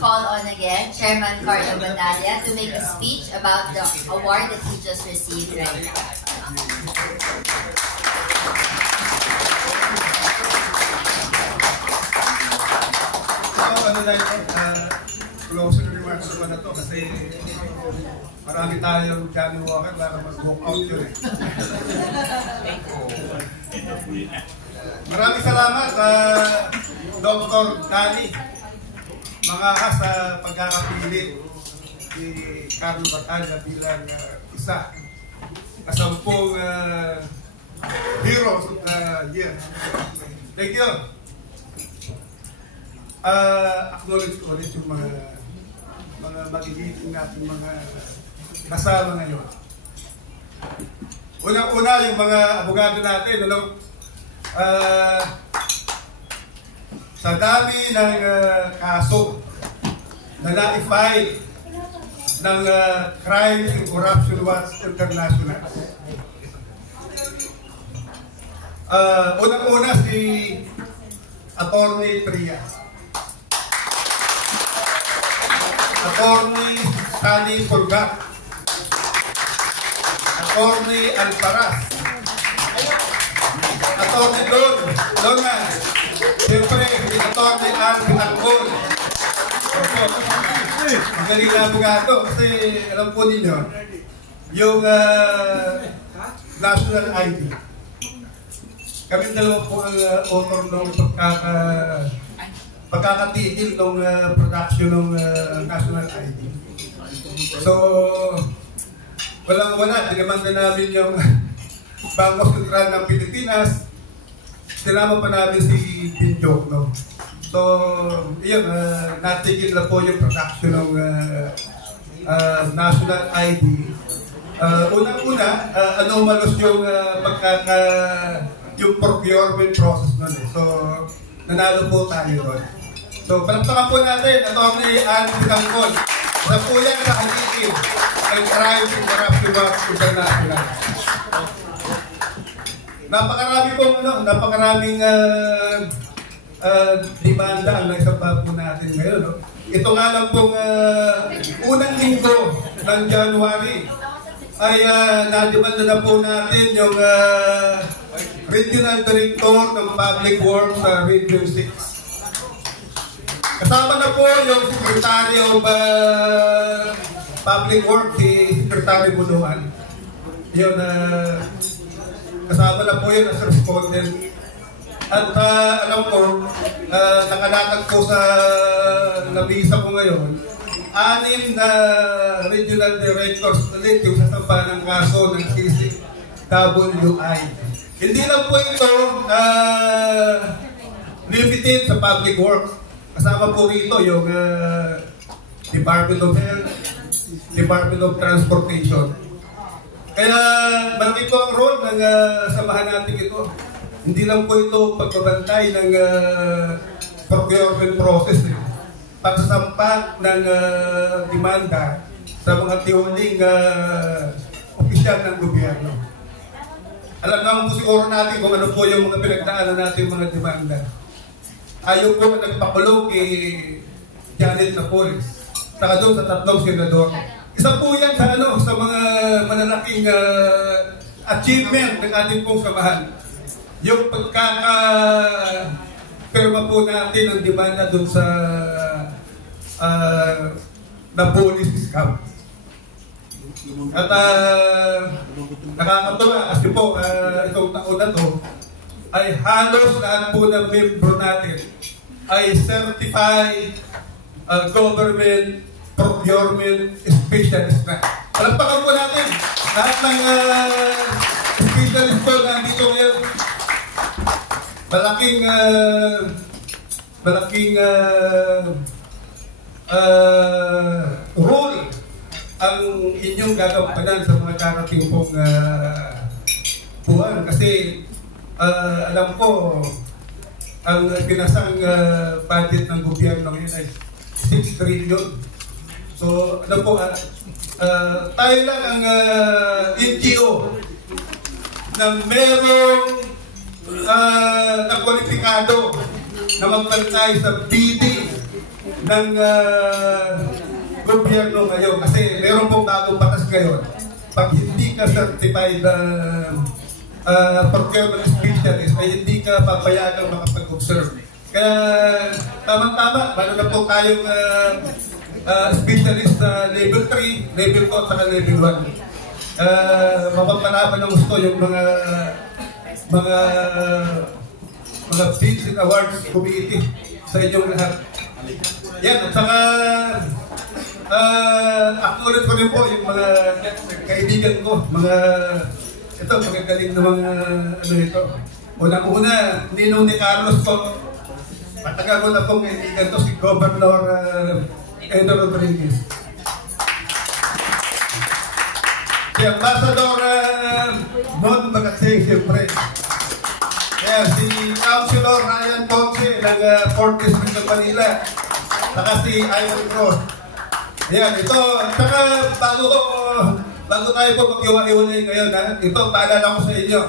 call on again Chairman Carlo Batalla to make a speech about the award that he just received right now. Closing remarks naman na to kasi marami tayong Johnny Walker para mag-walk out yun eh. Maraming salamat Dr. Dani mga sa pagkakapilit ni Carlo Batalla bilang isa kasampung heroes of the year. Thank you. Acknowledge ulit yung mga magiging natin mga kasama ngayon. Unang-una yung mga abogado natin, sa dami ng kaso na na-file ng Crime and Corruption Watch International. Unang-una si Attorney Tria, Attorney Sally Pulgat, Attorney Alparas, Attorney Dongan, siyempre si Attorney Alvin Angol. Magaling na abogado kasi alam po ninyo yung national ID. Kami dalawa po ang author ng pagkakatigil ng production ng national ID. So, walang-wala. Dinamanda namin yung Bangko Sentral ng Pilipinas. Sinama pa namin si Pinjok, no? So, yun, natigil na po yung production ng national ID. Unang-una, anomalous yung yung procurement process nun eh. So, nanalo po tayo doon. So, palakpakan po natin, Atty. Alvin Angol. Sa po yan sa halikin ng Crime and Corruption Watch International. Napakaraming demanda ang naisapa po natin ngayon. No? Ito nga lang pong unang linggo ng January ay nademanda na po natin yung Regional Director ng Public Works sa Region 6. Kasama na po yung Secretary of Public Works, si Secretary Bunuan. Yun, kasama na po yun as respondent. At alam ko, nakalatag po sa nabisa ko ngayon, 6 na regional directors ulit yung sasampa ng kaso ng CCWI. Hindi lang po ito limited sa public works. Kasama po rito yung Department of Health, Department of Transportation. Kaya malaki po ang role ng samahan natin ito. Hindi lang po ito pagbabantay ng procurement process. Pagsasampa ng demanda sa mga tiwaling opisyal ng gobyerno. Alam naman po siguro natin kung ano po yung mga pinagdaanan natin mga demanda. Ayaw po nagpakulong kay Janet Napoles. Saka doon sa 3 senador. Isa po yan sa, sa mga malalaking achievement ng ating pong samahan. Yung pagkaka-perma po natin ang demanda doon sa Napoles scam. At nakakatuwa kasi po itong taon na to ay halos lahat po ng membro natin ay certified government procurement specialist na. Palagpakan po natin lahat ng specialist po na dito ngayon. Malaking role ang inyong gagampanan sa mga karating pong buwan. Kasi alam ko, ang pinasang budget ng gobyerno ngayon ay 6 trillion. So, alam po, tayo lang ang NGO na merong na kwalipikado na magbantay sa bidding ng gobyerno ngayon. Kasi meron pong bagong batas ngayon. Pag hindi ka certified procurement specialist, ay hindi ka papayagang makapag-observe. Kaya tama-tama, meron na po tayong specialist na level 3, level 2 at level 1. Mapapanapan ng gusto yung mga bids and awards committee sa inyong lahat. Yan, at saka acknowledge ko rin po yung mga kaibigan ko, ito, magagaling na mga ito. Unang-una, ninong ni Carlos po, matagal ko na pong kaibigan to, si Governor Edo Rodriguez. Si Ambassador Mon Bagatsing, siyempre. Kaya si Councilor Ryan Ponce ng 4th District of Manila. Saka si Iron Cross. Ayan, ito. Saka bago tayo po mag-iwa-iwalay ngayon, ito, paalala ko sa inyo.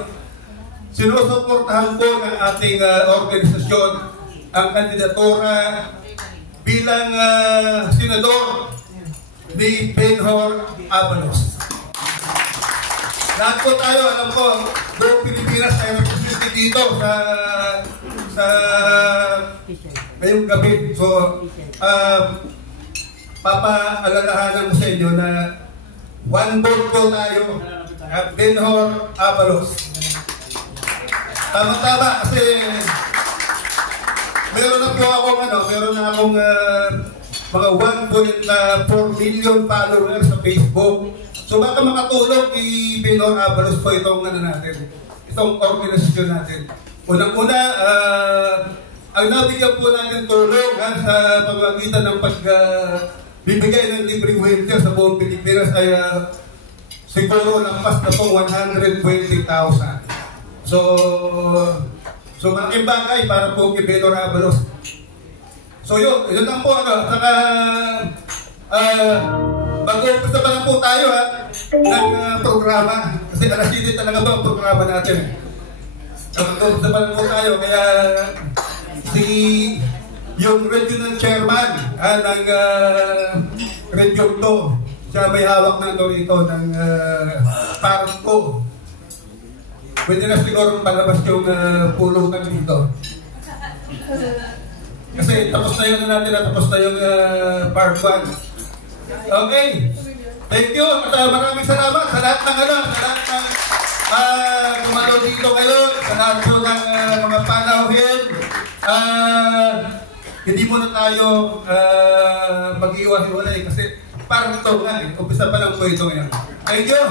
Sinusuportahan po ng ating organisasyon ang kandidatura bilang senador ni Benhur Abalos. Lahat po tayo, alam ko, buong Pilipinas ay represented dito sa ngayong gabi. So, papaalalahanan ko sa inyo na one vote po tayo at Benhur Abalos. Tama-tama kasi meron na akong mga 1.4 million followers sa Facebook. So baka makatulong kay Benhur Abalos po itong itong organisasyon natin. Unang-una, ang nabigyan po natin tulong sa pamamagitan ng pagbibigay ng libreng wheelchair sa buong Pilipinas ay siguro lampas na po 120,000. So malaking bagay para po kay Benhur Abalos. So yun lang po saka mag-uumpisa pa lang po tayo ng programa. Kasi alas 7 talaga ba ang programa natin. Mag-uumpisa pa lang po tayo. Kaya yung regional chairman ng Region 2, siya may hawak ng rito ng Parco. Pwede na siguro palabas yung pulutan dito. Kasi tapos na yung tapos na yung part 1. Okay. Thank you. Maraming salamat sa lahat ng kumalo dito ngayon, sa lahat po ng mga panauhin. Hindi muna tayo mag-iwas-iwalay kasi parang ito nga umpisa pa lang po ito ngayon. Thank you.